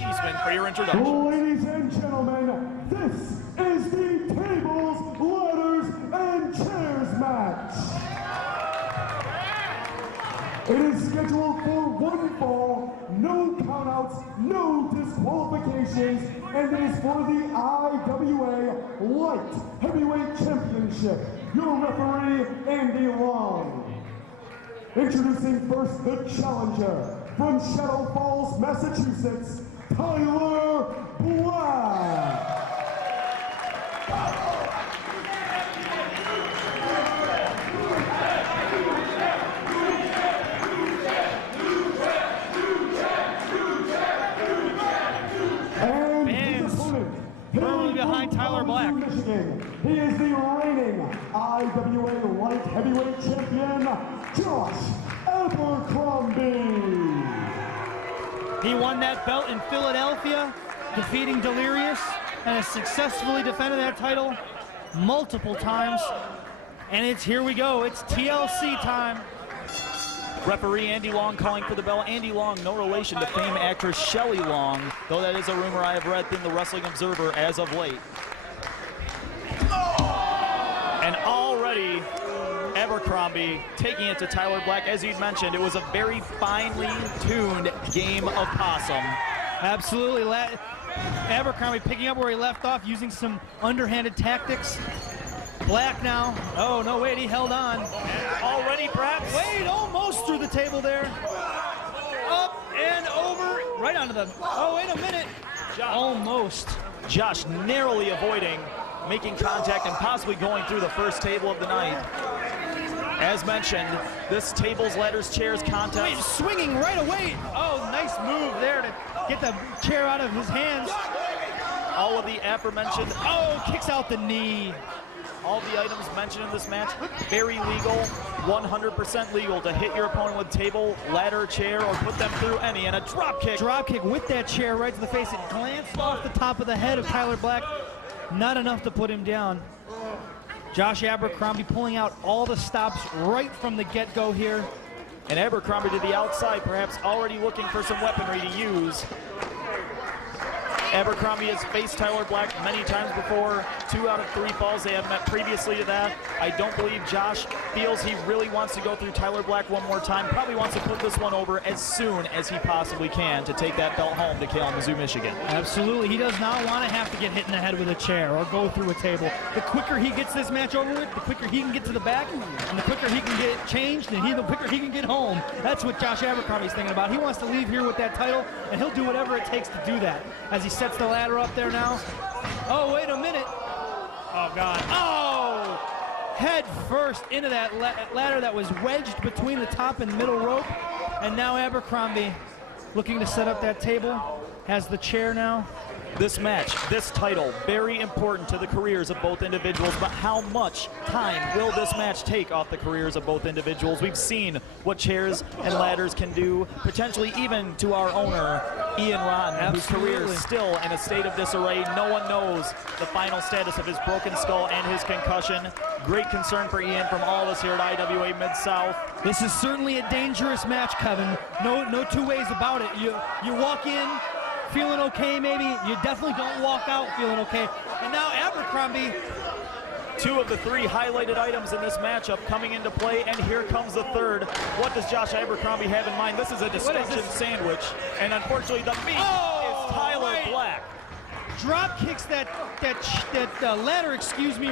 Eastman for your introduction. Ladies and gentlemen, this is the Tables, Ladders, and Chairs match. It is scheduled for one fall, no countouts, no disqualifications, and it is for the IWA Light Heavyweight Championship. Your referee, Andy Long. Introducing first the challenger from Shadow Falls, Massachusetts, Tyler Black. Firmly behind Tyler Black. Michigan. He is the reigning IWA Light Heavyweight Champion, Josh Abercrombie. He won that belt in Philadelphia, defeating Delirious, and has successfully defended that title multiple times. And it's here we go. It's TLC time. Referee Andy Long calling for the bell. Andy Long, no relation to famed actress Shelley Long, though that is a rumor I have read in the Wrestling Observer as of late. And already Abercrombie taking it to Tyler Black. As you'd mentioned, it was a very finely tuned game of possum. Absolutely. Abercrombie picking up where he left off, using some underhanded tactics. Black now. Oh, no, wait, he held on. Already, perhaps? Wait, almost through the table there. Up and over, right onto the, oh, wait a minute. Almost. Josh narrowly avoiding making contact and possibly going through the first table of the night. As mentioned, this tables, ladders, chairs contest. Wait, swinging right away. Oh, nice move there to get the chair out of his hands. All of the aforementioned. Oh, kicks out the knee. All the items mentioned in this match, very legal, 100% legal to hit your opponent with table, ladder, chair, or put them through any, and a drop kick. Drop kick with that chair right to the face. It glanced off the top of the head of Tyler Black. Not enough to put him down. Josh Abercrombie pulling out all the stops right from the get-go here. And Abercrombie to the outside, perhaps already looking for some weaponry to use. Abercrombie has faced Tyler Black many times before. 2 out of 3 falls they have met previously to that. I don't believe Josh feels he really wants to go through Tyler Black one more time. Probably wants to put this one over as soon as he possibly can to take that belt home to Kalamazoo, Michigan. Absolutely. He does not want to have to get hit in the head with a chair or go through a table. The quicker he gets this match over with, the quicker he can get to the back, and the quicker he can get changed, and the quicker he can get home. That's what Josh Abercrombie's thinking about. He wants to leave here with that title, and he'll do whatever it takes to do that. As he sets the ladder up there now. Oh, wait a minute. Oh, God. Oh! Head first into that ladder that was wedged between the top and middle rope. And now Abercrombie looking to set up that table. Has the chair now. This match, this title, very important to the careers of both individuals, but how much time will this match take off the careers of both individuals? We've seen what chairs and ladders can do, potentially even to our owner, Ian Ron, whose career is still in a state of disarray. No one knows the final status of his broken skull and his concussion. Great concern for Ian from all of us here at IWA Mid-South. This is certainly a dangerous match, Kevin. No two ways about it. You walk in feeling okay, maybe. You definitely don't walk out feeling okay. And now Abercrombie. 2 of the 3 highlighted items in this matchup coming into play, and here comes the third. What does Josh Abercrombie have in mind? This is a distinction sandwich, and unfortunately the meat is Tyler Black. Drop kicks that ladder,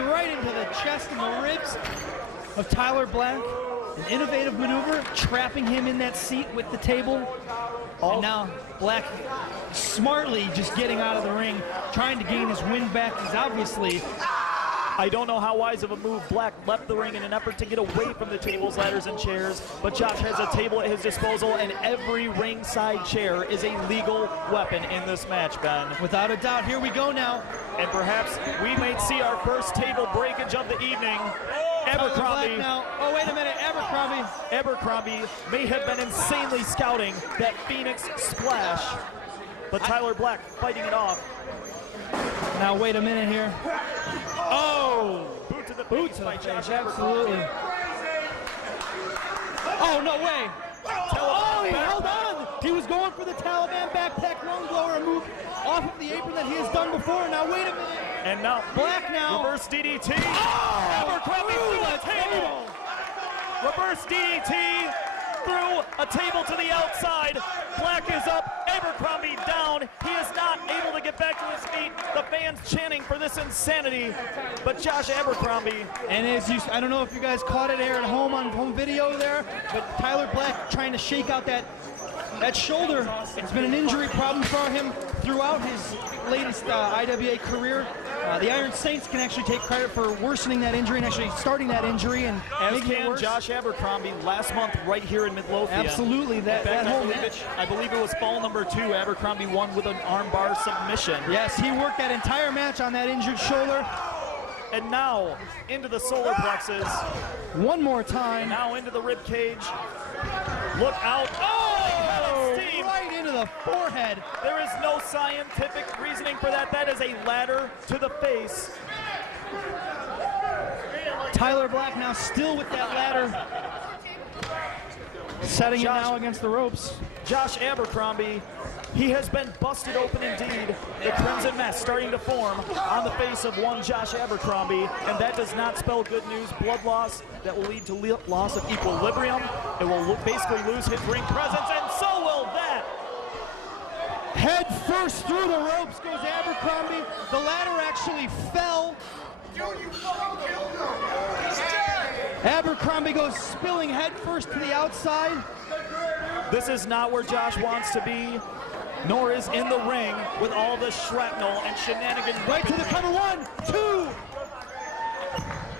right into the chest and the ribs of Tyler Black. An innovative maneuver, trapping him in that seat with the table. And now Black smartly just getting out of the ring, trying to gain his win back. He's obviously... I don't know how wise of a move Black left the ring in an effort to get away from the tables, ladders, and chairs, but Josh has a table at his disposal, and every ringside chair is a legal weapon in this match, Ben. Without a doubt, here we go now. And perhaps we may see our first table breakage of the evening. Abercrombie. Now. Oh, wait a minute, Abercrombie. Abercrombie may have been insanely scouting that Phoenix splash, but Tyler Black fighting it off. Now, wait a minute here. Oh! Boot to the face by Josh absolutely. Oh, no way. Oh, he held on. He was going for the Taliban backpack lung blower move off of the apron that he has done before. Now wait a minute. And now Black now. reverse DDT. Oh, Abercrombie through a table. Reverse DDT through a table to the outside. Black is up, Abercrombie down. He is not able to get back to his feet. The fans chanting for this insanity. But Josh Abercrombie. And as you, I don't know if you guys caught it there at home on home video there, but Tyler Black trying to shake out that shoulder. It's been an injury problem for him throughout his latest IWA career. The Iron Saints can actually take credit for worsening that injury and actually starting that injury and as making it can worse. Josh Abercrombie last month right here in Midlothian. Absolutely, that whole match. I believe it was fall number 2. Abercrombie won with an armbar submission. Yes, he worked that entire match on that injured shoulder. And now into the solar plexus. One more time. Now into the rib cage. Look out. Oh! Steam. Right into the forehead. There is no scientific reasoning for that. That is a ladder to the face. Tyler Black now still with that ladder. Setting it now against the ropes. Josh Abercrombie, he has been busted open indeed. The crimson mess starting to form on the face of one Josh Abercrombie, and that does not spell good news. Blood loss that will lead to loss of equilibrium. It will basically lose his ring presence, and so will that. Head first through the ropes goes Abercrombie. The ladder actually fell. Abercrombie goes spilling head first to the outside. This is not where Josh wants to be, nor is in the ring with all the shrapnel and shenanigans. Right to the cover, 1,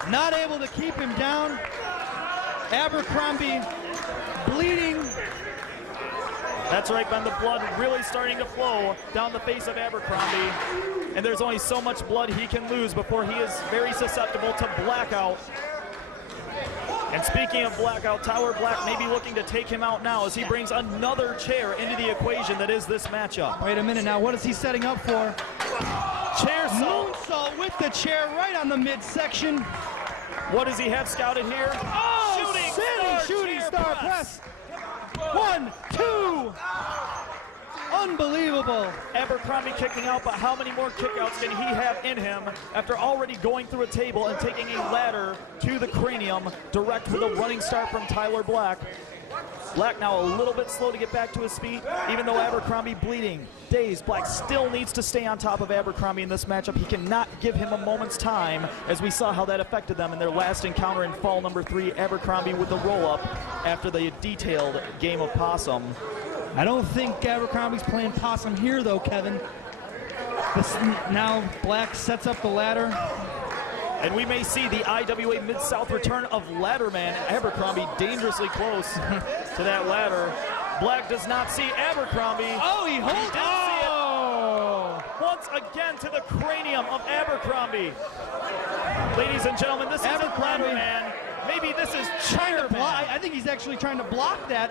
2. Not able to keep him down. Abercrombie bleeding. That's right, Ben, the blood really starting to flow down the face of Abercrombie. And there's only so much blood he can lose before he is very susceptible to blackout. And speaking of blackout, Tyler Black may be looking to take him out now as he brings another chair into the equation that is this matchup. Wait a minute now, what is he setting up for? Chair salt. Moonsault with the chair right on the midsection. What does he have scouted here? Oh, shooting star press. 1, 2. Unbelievable. Abercrombie kicking out, but how many more kickouts can he have in him after already going through a table and taking a ladder to the cranium, direct with a running start from Tyler Black. Black now a little bit slow to get back to his feet, even though Abercrombie bleeding. Dazed, Black still needs to stay on top of Abercrombie in this matchup. He cannot give him a moment's time, as we saw how that affected them in their last encounter in fall number 3. Abercrombie with the roll-up after the detailed game of possum. I don't think Abercrombie's playing possum here, though, Kevin. Now Black sets up the ladder. And we may see the IWA Mid-South return of Ladderman. Abercrombie dangerously close to that ladder. Black does not see Abercrombie. Oh, he holds it. Oh! Once again to the cranium of Abercrombie. Ladies and gentlemen, this is Ladderman. Maybe this is China. I think he's actually trying to block that,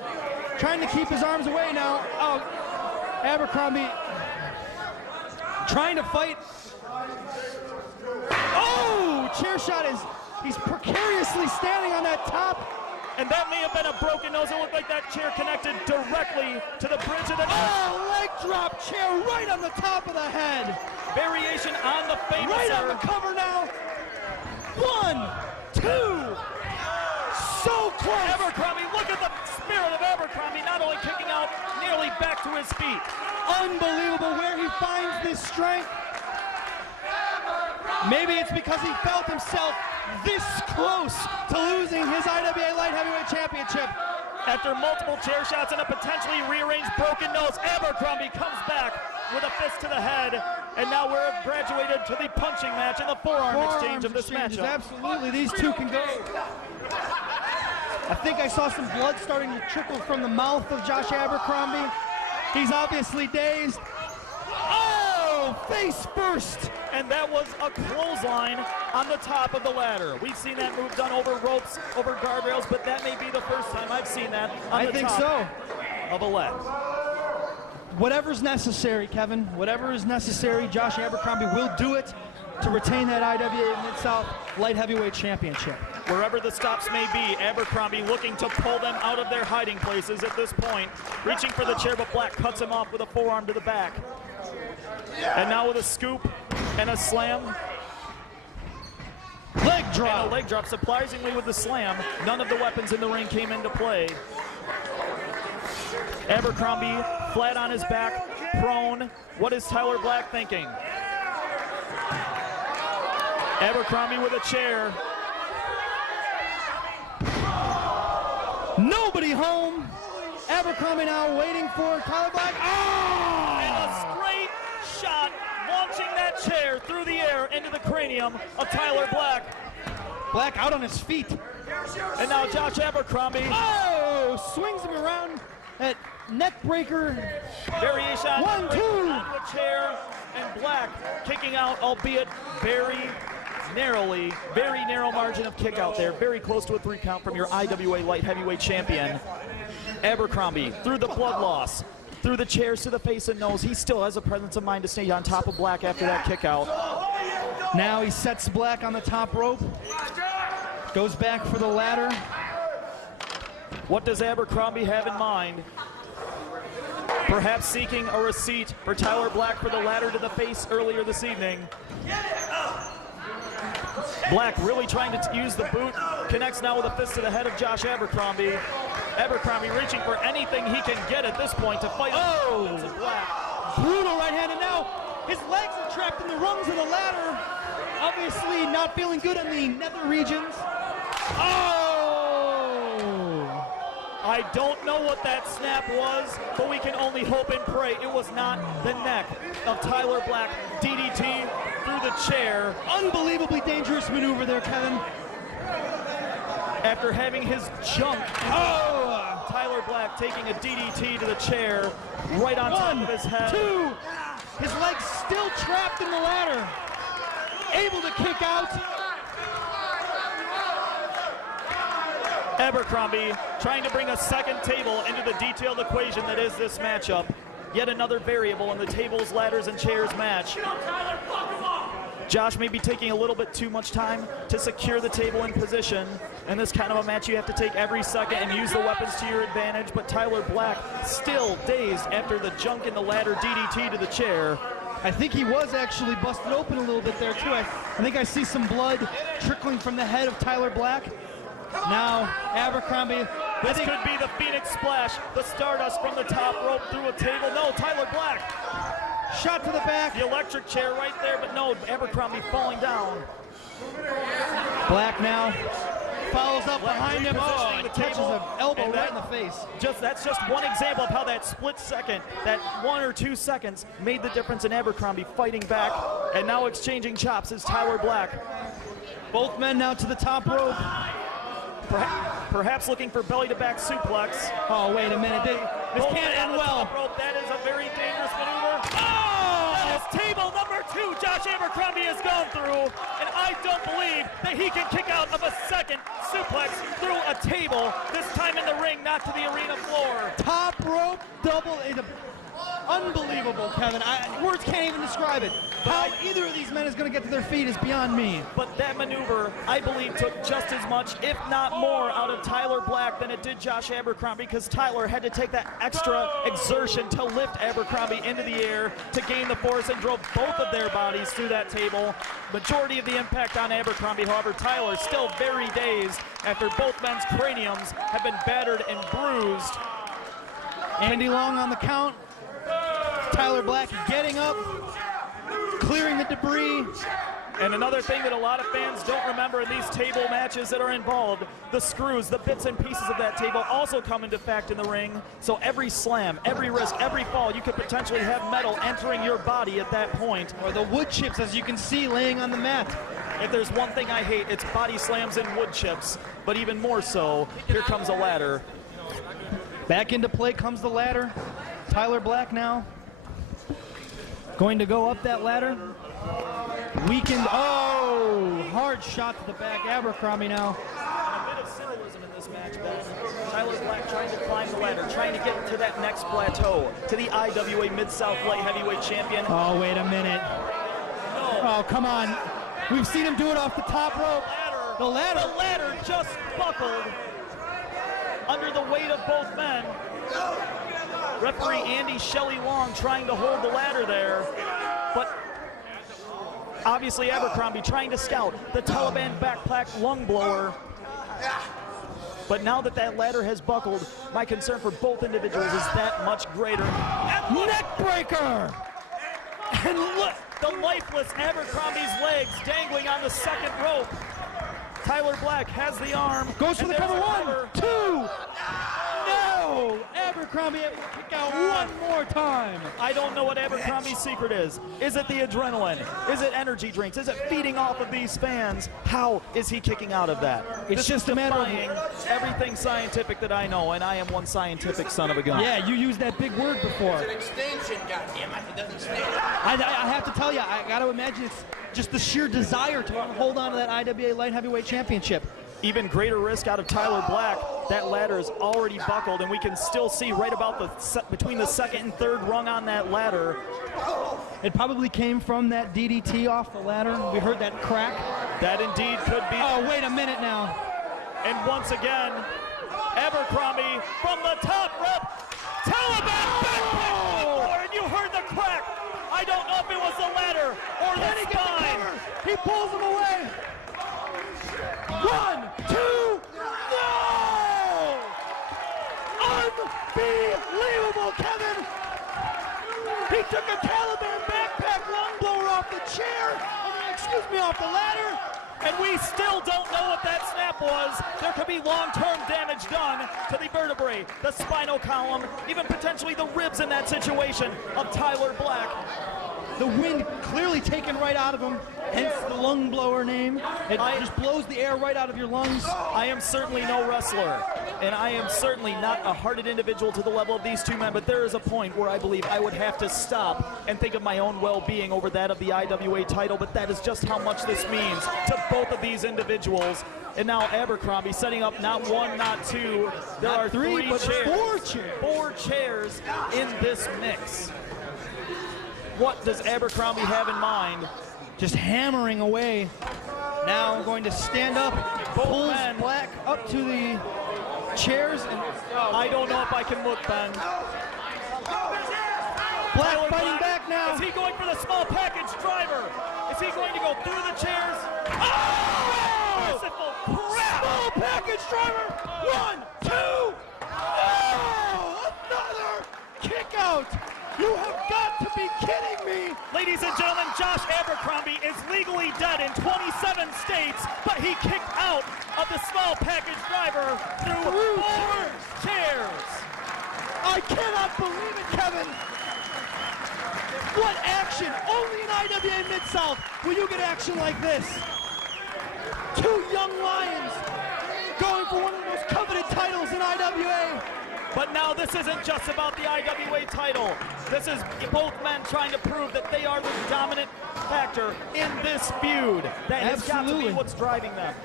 trying to keep his arms away now. Oh, Abercrombie trying to fight. Oh, chair shot is, he's precariously standing on that top. And that may have been a broken nose. It looked like that chair connected directly to the bridge of the... Oh, leg drop chair right on the top of the head. Variation on the famous... Right on the cover now. 1, 2. So close. Abercrombie, look at the spirit of Abercrombie, not only kicking out, nearly back to his feet. Unbelievable where he finds this strength. Maybe it's because he felt himself this close to losing his IWA Light Heavyweight Championship. After multiple chair shots and a potentially rearranged broken nose, Abercrombie comes back with a fist to the head. And now we're graduated to the punching match and the forearm exchange of this matchup. Absolutely, these two can go. I think I saw some blood starting to trickle from the mouth of Josh Abercrombie. He's obviously dazed. Oh, face first. And that was a clothesline on the top of the ladder. We've seen that move done over ropes, over guardrails, but that may be the first time I've seen that on the top of a leg. Whatever's necessary, Kevin. Whatever is necessary, Josh Abercrombie will do it to retain that IWA Mid-South Light Heavyweight Championship. Wherever the stops may be, Abercrombie looking to pull them out of their hiding places at this point. Reaching for the chair, but Black cuts him off with a forearm to the back. And now with a scoop and a slam. Leg drop. And a leg drop, surprisingly with the slam. None of the weapons in the ring came into play. Abercrombie flat on his back, prone. What is Tyler Black thinking? Abercrombie with a chair. Nobody home. Abercrombie now waiting for Tyler Black. Oh! And a straight shot, launching that chair through the air into the cranium of Tyler Black. Black out on his feet. And now Josh Abercrombie. Oh! Swings him around at neck breaker. Variation on 1, 2. onto a chair, and Black kicking out, albeit very narrowly, very narrow margin of kick out there, very close to a 3 count from your IWA light heavyweight champion. Abercrombie through the blood loss, through the chairs to the face and nose. He still has a presence of mind to stay on top of Black after that kick out. Now he sets Black on the top rope. Goes back for the ladder. What does Abercrombie have in mind? Perhaps seeking a receipt for Tyler Black for the ladder to the face earlier this evening. Black really trying to use the boot. Connects now with a fist to the head of Josh Abercrombie. Abercrombie reaching for anything he can get at this point to fight. Oh! Black. Brutal right hand, and now his legs are trapped in the rungs of the ladder. Obviously not feeling good in the nether regions. Oh! I don't know what that snap was, but we can only hope and pray it was not the neck of Tyler Black. DDT through the chair. Unbelievably dangerous maneuver there, Kevin. After having his junk. Oh! Tyler Black taking a DDT to the chair right on top of his head. 2. His legs still trapped in the ladder. Able to kick out. Abercrombie trying to bring a second table into the detailed equation that is this matchup. Yet another variable in the tables, ladders, and chairs match. Josh may be taking a little bit too much time to secure the table in position. In this kind of a match, you have to take every second and use the weapons to your advantage, but Tyler Black still dazed after the junk in the ladder DDT to the chair. I think he was actually busted open a little bit there, too. I think I see some blood trickling from the head of Tyler Black. Now, Abercrombie. This could be the Phoenix Splash, the Stardust from the top rope through a table. No, Tyler Black. Shot to the back. The electric chair right there, but no, Abercrombie falling down. Black now follows up Black behind him. Oh, repositioning the catches table. an elbow And right in the face. That's just one example of how that split second, that 1 or 2 seconds, made the difference in Abercrombie fighting back, and now exchanging chops is Tyler Black. Both men now to the top rope. Perhaps looking for belly-to-back suplex. Oh, wait a minute. This can't end well. That is a very dangerous maneuver. Oh! That is table number 2 Josh Abercrombie has gone through, and I don't believe that he can kick out of a second suplex through a table, this time in the ring, not to the arena floor. Top rope double. Unbelievable, Kevin. Words can't even describe it. How either of these men is going to get to their feet is beyond me. But that maneuver, I believe, took just as much, if not more, out of Tyler Black than it did Josh Abercrombie, because Tyler had to take that extra exertion to lift Abercrombie into the air to gain the force and drove both of their bodies through that table. Majority of the impact on Abercrombie, however, Tyler still very dazed after both men's craniums have been battered and bruised. Andy Long on the count. Tyler Black getting up, clearing the debris. And another thing that a lot of fans don't remember in these table matches that are involved, the screws, the bits and pieces of that table also come into fact in the ring. So every slam, every risk, every fall, you could potentially have metal entering your body at that point. Or the wood chips, as you can see, laying on the mat. If there's one thing I hate, it's body slams and wood chips. But even more so, here comes a ladder. Back into play comes the ladder. Tyler Black now going to go up that ladder. Weakened. Oh, hard shot to the back. Abercrombie now. A bit of symbolism in this match, Ben. Tyler Black trying to climb the ladder, trying to get to that next plateau, to the IWA Mid-South Light Heavyweight Champion. Oh, wait a minute. No. Oh, come on. We've seen him do it off the top rope. Ladder. The ladder just buckled under the weight of both men. Referee Andy Shelley Long trying to hold the ladder there, but obviously Abercrombie trying to scout the Taliban backpack lung blower. But now that that ladder has buckled, my concern for both individuals is that much greater. Neck breaker! And look, the lifeless Abercrombie's legs dangling on the second rope. Tyler Black has the arm. Goes for the there's cover. the 1, cover. 2. No! Abercrombie able to kick out one more time. I don't know what Abercrombie's secret is. Is it the adrenaline? Is it energy drinks? Is it feeding off of these fans? How is he kicking out of that? It's just a matter of everything scientific that I know, and I am one scientific son of a gun. Yeah, you used that big word before. It's an extension, goddammit. It doesn't stand. I have to tell you, I got to imagine it's just the sheer desire to hold on to that IWA Light Heavyweight Championship. Even greater risk out of Tyler Black. That ladder is already buckled, and we can still see right about between the second and third rung on that ladder. It probably came from that DDT off the ladder. We heard that crack. That indeed could be. Oh, wait a minute now. And once again, Abercrombie from the top rope. Taliban backpack floor, and you heard the crack. I don't know if it was the ladder or the spine. He pulls him away. 1, 2, no! Unbelievable, Kevin! He took a Taliban backpack lung blower off the chair, off the ladder, and we still don't know what that snap was. There could be long-term damage done to the vertebrae, the spinal column, even potentially the ribs in that situation of Tyler Black. The wind clearly taken right out of him, hence the lung blower name. It just blows the air right out of your lungs. I am certainly no wrestler, and I am certainly not a hearted individual to the level of these two men, but there is a point where I believe I would have to stop and think of my own well-being over that of the IWA title, but that is just how much this means to both of these individuals. And now Abercrombie setting up not one, not two. There are three chairs. Four chairs in this mix. What does Abercrombie have in mind? Just hammering away. Now going to stand up, pulls Black up to the chairs, and I don't know if I can look, Ben. Black fighting back now. Is he going for the small package driver? Is he going to go through the chairs? Oh! Crap! Small package driver. 1, 2. No! Another kick out. You have got to be kidding me! Ladies and gentlemen, Josh Abercrombie is legally dead in 27 states, but he kicked out of the small package driver through 4 chairs. I cannot believe it, Kevin! What action? Only in IWA Mid-South will you get action like this. 2 young lions going for one of the most coveted titles in IWA. But now this isn't just about the IWA title. This is both men trying to prove that they are the dominant factor in this feud. That has got to be what's driving them.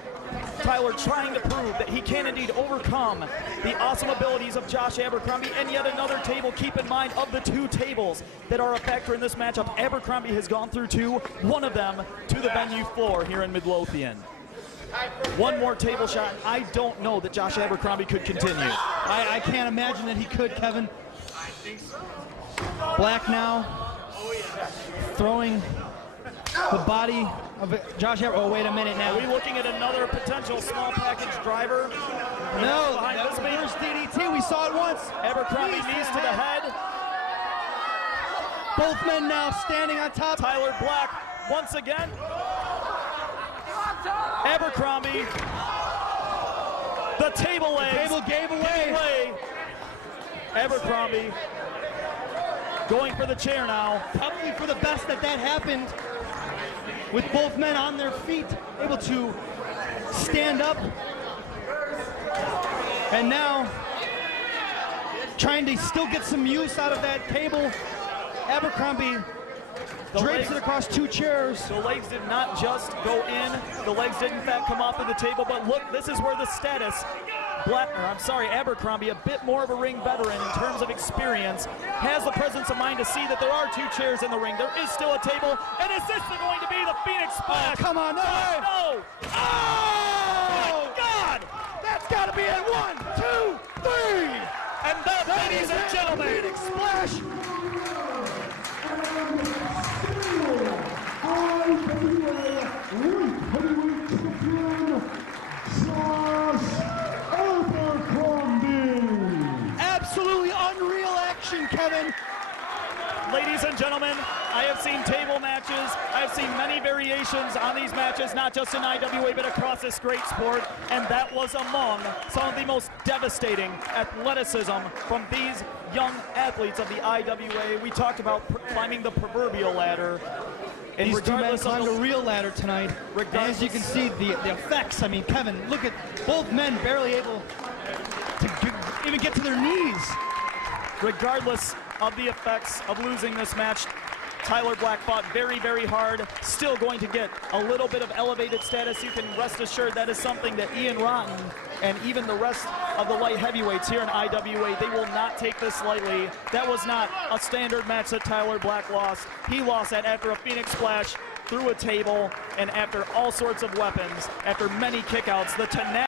Tyler trying to prove that he can indeed overcome the awesome abilities of Josh Abercrombie, and yet another table, keep in mind, of the 2 tables that are a factor in this matchup. Abercrombie has gone through 2, one of them to the venue floor here in Midlothian. One more table shot, and I don't know that Josh Abercrombie could continue. I can't imagine that he could, Kevin. Black now throwing the body of Josh Abercrombie. Oh, wait a minute now. Are we looking at another potential small package driver? No, that was the first DDT. We saw it once. Abercrombie knees to the head. Both men now standing on top. Tyler Black once again. Abercrombie, the table legs. The table gave away. Abercrombie going for the chair now. Probably for the best that happened, with both men on their feet, able to stand up. And now, trying to still get some use out of that table. Abercrombie drapes it across 2 chairs. The legs did not just go in. The legs did in fact come off of the table, but look, this is where the status, Abercrombie, a bit more of a ring veteran in terms of experience, has the presence of mind to see that there are 2 chairs in the ring. There is still a table, and is this going to be the Phoenix Splash? Oh, come on, no way! No! Oh! gotta be at 1, 2, 3. And that, ladies and gentlemen, Phoenix Splash. IWA Light Heavyweight Champion, Josh Abercrombie. Absolutely unreal action, Kevin. ladies and gentlemen, I have seen table matches. I have seen many variations on these matches, not just in IWA, but across this great sport. And that was among some of the most devastating athleticism from these young athletes of the IWA. We talked about climbing the proverbial ladder. And These two men regardless climbed of a real ladder tonight. And as you can see, the effects. I mean, Kevin, look at both men barely able to even get to their knees. regardless of the effects of losing this match, Tyler Black fought very, very hard, still going to get a little bit of elevated status. You can rest assured that is something that Ian Rotten and even the rest of the light heavyweights here in IWA, they will not take this lightly. That was not a standard match that Tyler Black lost. He lost that after a Phoenix Splash through a table and after all sorts of weapons, after many kickouts. The tenacity